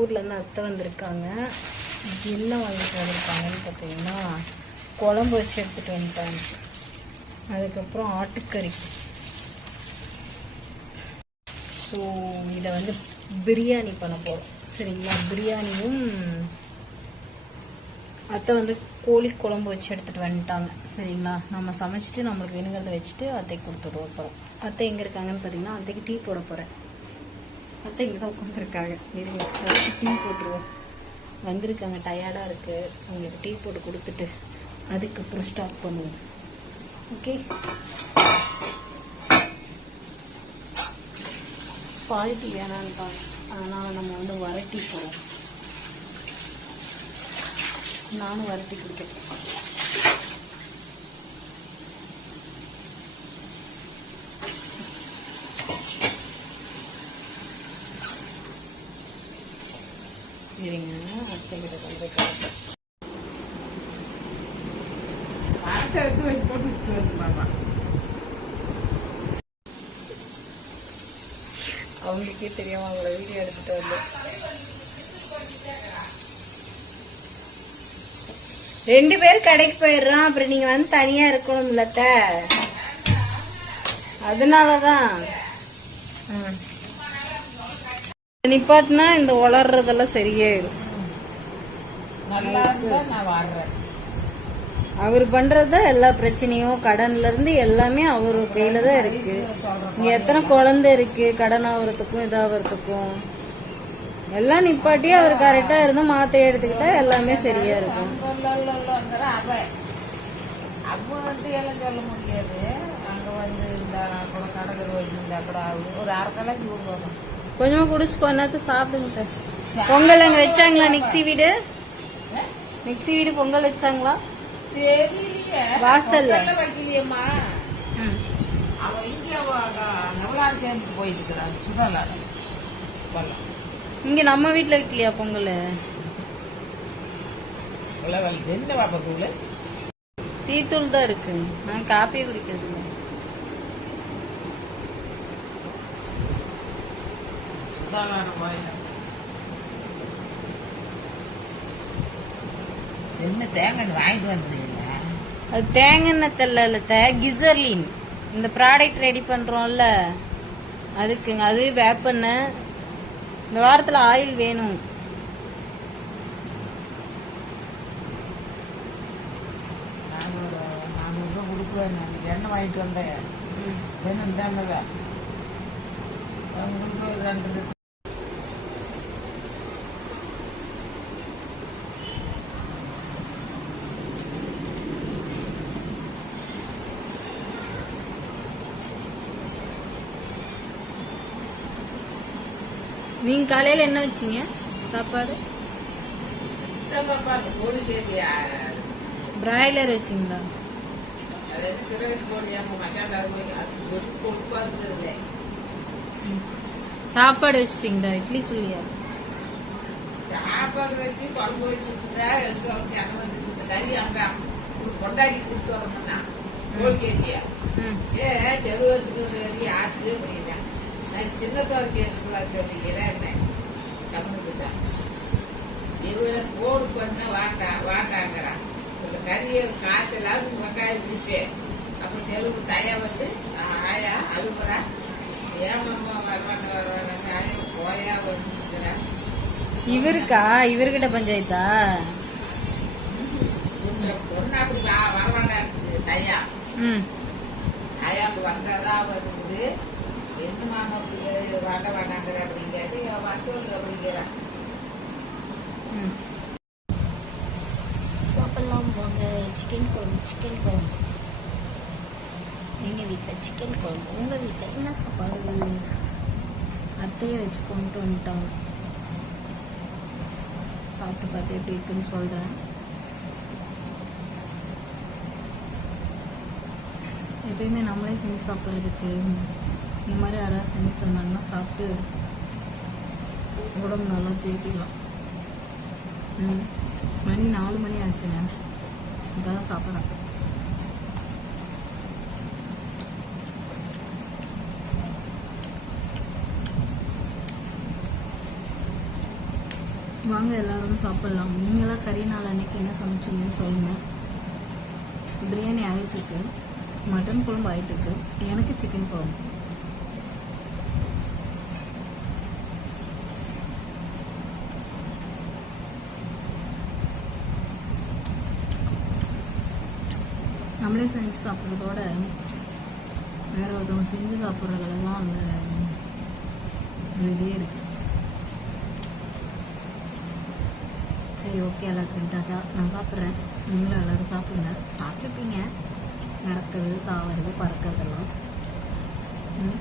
ஊர்லேருந்து அத்தை வந்திருக்காங்க. என்ன வாங்கிட்டு வந்திருக்காங்கன்னு பார்த்தீங்கன்னா குழம்பு வச்சு எடுத்துகிட்டு வந்துட்டாங்க. அதுக்கப்புறம் ஆட்டுக்கறி. ஸோ இதை வந்து பிரியாணி பண்ண போகிறோம் சரிங்களா? பிரியாணியும் அத்தை வந்து கோழி குழம்பு வச்சு எடுத்துகிட்டு வந்துட்டாங்க. சரிங்களா? நம்ம சமைச்சிட்டு நம்மளுக்கு வேணுங்கிறத வச்சுட்டு அத்தைக்கு கொடுத்துட்டு அப்புறம். அத்தை எங்கே இருக்காங்கன்னு பார்த்தீங்கன்னா அத்தைக்கு டீ போட போகிறேன் அத்தை இங்கே தான் உட்காந்துருக்காங்க இருங்க அதுக்கு டீ போட்டுருவோம். வந்திருக்காங்க டயர்டாக இருக்குது அவங்களுக்கு டீ போட்டு கொடுத்துட்டு அதுக்கப்புறம் ஸ்டார்ட் பண்ணுவோம். ஓகே பால் டீ வேணான்னு அதனால் நம்ம வந்து வரட்டி போகிறோம் நானும் வரட்டி குடிக்கிறேன். கிட்ட கொண்டு போய். அவங்களுக்கே தெரியாம அவங்கள வீடியோ எடுத்துட்டு வந்து. ரெண்டு பேர் கடைக்கு போயிடுறோம். அப்புறம் நீங்க வந்து தனியா இருக்கணும் இல்லத்த அதனாலதான். நிப்பாட்டினா இந்த உளர்றதெல்லாம் வாடுறேன் அவர் பண்றது எல்லா பிரச்சனையும் கடன்ல இருந்து எல்லாமே அவர் கையில தான் இருக்கு. இங்க எத்தனை குழந்தை இருக்கு? கடன் ஆகுறதுக்கும் இதாகிறதுக்கும் எல்லாம் நிப்பாட்டி அவர் கரெக்டா இருந்து மாத்திரை எடுத்துக்கிட்டா எல்லாமே சரியா இருக்கும். சொல்ல முடியாது. அங்க வந்து இந்த கூட ஒரு அரை கலைக்கு விடுவாங்க கொஞ்சமா குடிச்சு கொஞ்ச நேரத்துக்கு சாப்பிடுங்க. பொங்கல் அங்க வச்சாங்களா? மிக்ஸி வீடு? மிக்ஸி வீடு பொங்கல் வச்சாங்களா? வாசல்ல. இங்க நம்ம வீட்ல வைக்கலையா பொங்கல்? வெள்ளம் என்ன பாப்பா தூள் டீத்தூள் தான் இருக்கு. நான் காப்பியே குடிக்கிறது என்ன தேங்காய் வாங்கிட்டு வந்தது அது தேங்காய் தெல்ல கிசர்லின். இந்த ப்ராடக்ட் ரெடி பண்றோம்ல அதுக்குங்க அது வேப்பெண்ணெய் இந்த வாரத்துல ஆயில் வேணும். எண்ணெய் வாங்கிட்டு வந்தேன். என்ன இந்தாமல நீங்க காலையில என்ன வச்சீங்க? சாப்பாடு? பிராய்லர் வச்சீங்களா? சாப்பாடு வச்சிட்டீங்களா? இட்லி சொல்லியா சாப்பாடு வச்சு குழம்பு வச்சு எடுத்து அவனுக்கு அண்ணன் வந்து கறி அங்க கொண்டாடி கொடுத்து வரணும்னா கோழி கேக்கியா ம் ஏ செருவத்துக்கு ஆச்சு அப்படின்னா நான் சின்ன தோறு கேட்கலாம் சொல்லிக்கிறேன் என்ன? கம்முக்கிட்டான் இவன் போடு பண்ண வாட்டா வாட்டாங்கிறான். இந்த கறியை காய்ச்சலாவது வெங்காயம் பிடிச்சு அப்புறம் தெலுங்கு தயா வந்து ஆயா அழுகுறா ஏமாம்மா வரவாங்க வரவாங்க போயா வந்துங்கிறான் இவருக்கா? இவர்கிட்ட பஞ்சாயத்தா? பொண்ணு அப்படி வரவாண்டா தயா. ம். ஆயாவுக்கு வந்தாதான் வருது என்ன மாமா அப்படி வாண்ட வாண்டாங்கிற அப்படிங்கிறது வரட்டும் அப்படிங்கிறான் ம். சாப்பிடலாம் வாங்க. சிக்கன் குழம்பு சிக்கன் குழம்பு. எங்கள் வீட்டில் சிக்கன் குழம்பு? உங்கள் வீட்டில் என்ன சாப்பாடு? அத்தையை வச்சு கொண்டு வந்துட்டாங்க சாப்பிட்டு பார்த்து எப்படி இருக்குன்னு சொல்கிறேன் எப்பயுமே நம்மளே செஞ்சு சாப்பிட்றதுக்கு இந்த மாதிரி யாராவது செஞ்சு தந்தாங்கன்னா சாப்பிட்டு உடம்பு நல்லா தேட்டிக்கலாம் ம். மணி நாலு மணி ஆச்சுங்க. இப்போதான் சாப்பிட்றேன். வாங்க எல்லாரும் சாப்பிடலாம். நீங்களாம் கறி நாள் அன்னைக்கு என்ன சமைச்சீங்கன்னு சொல்லுங்க. பிரியாணி ஆயிட்டு இருக்கு மட்டன் குழம்பு ஆயிட்டு இருக்கு எனக்கு சிக்கன் குழம்பு. நம்மளே செஞ்சு சாப்பிட்றதோட வேற ஒருத்தவங்க செஞ்சு சாப்பிட்றதுலாம் அந்த இதே இருக்கு. சரி ஓகே எல்லாருக்கும் டாட்டா நான் சாப்பிட்றேன். நீங்களும் எல்லாரும் சாப்பிடுங்க. சாப்பிட்டுருப்பீங்க. நடக்கிறது தாவறது பறக்கிறதெல்லாம். ம்.